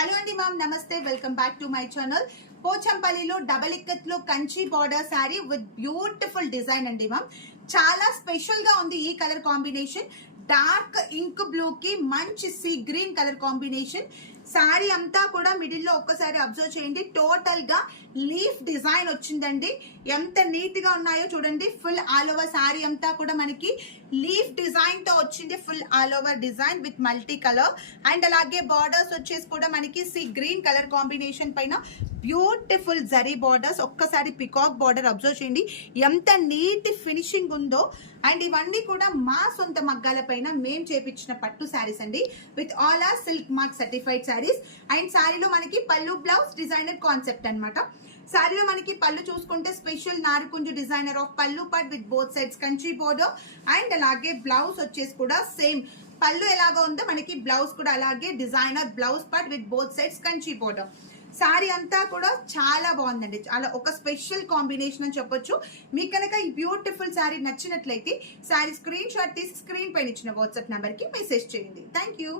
Hello అండి ma'am, నమస్తే. Welcome back to my channel. పోచంపల్లిలో డబల్ ఇక్కత్లో Kanchi border sari with beautiful design అండి మ్యామ్. చాలా స్పెషల్ గా ఉంది ఈ colour combination. Dark ink blue కి మంచి sea green colour combination. Sari అంతా కూడా మిడిల్ లో ఒక్కసారి అబ్జర్వ్ చేయండి. టోటల్ గా లీఫ్ డిజైన్ వచ్చిందండి. ఎంత నీట్ గా ఉన్నాయో చూడండి. ఫుల్ ఆల్ ఓవర్ శారీ అంతా కూడా మనకి లీఫ్ డిజైన్ తో వచ్చింది. Full all over design with multi colour and అలాగే బార్డర్స్ వచ్చేసి కూడా మనకి సీ గ్రీన్ కలర్ కాంబినేషన్ పైన బ్యూటిఫుల్ జరీ బార్డర్స్. ఒక్కసారి పికాక్ బార్డర్ అబ్జర్వ్ చేయండి ఎంత నీట్ ఫినిషింగ్ ఉందో. అండ్ ఇవన్నీ కూడా మా సొంత మగ్గాల పైన మేము చేపించిన పట్టు శారీస్ అండి. With all our silk mark certified sarees. And శారీలో మనకి పళ్ళు బ్లౌజ్ డిజైనర్ కాన్సెప్ట్ అనమాట. శారీలో మనకి పళ్ళు చూసుకుంటే స్పెషల్ నారుకుంజు డిజైనర్ ఆఫ్ పళ్ళు పట్ with both sides Kanchi border. And అలాగే బ్లౌజ్ వచ్చేసి కూడా సేమ్ పళ్ళు ఎలాగో ఉందో మనకి బ్లౌజ్ కూడా అలాగే డిజైనర్ బ్లౌజ్ పట్ with both sides Kanchi border. Sari అంతా కూడా చాలా బాగుందండి. చాలా ఒక స్పెషల్ కాంబినేషన్ అని చెప్పొచ్చు. మీకు కనుక ఈ బ్యూటిఫుల్ శారీ నచ్చినట్లయితే శారీ స్క్రీన్ షాట్ తీసి స్క్రీన్ పైన ఇచ్చిన వాట్సాప్ నెంబర్ కి మెసేజ్ చేయండి. Thank you.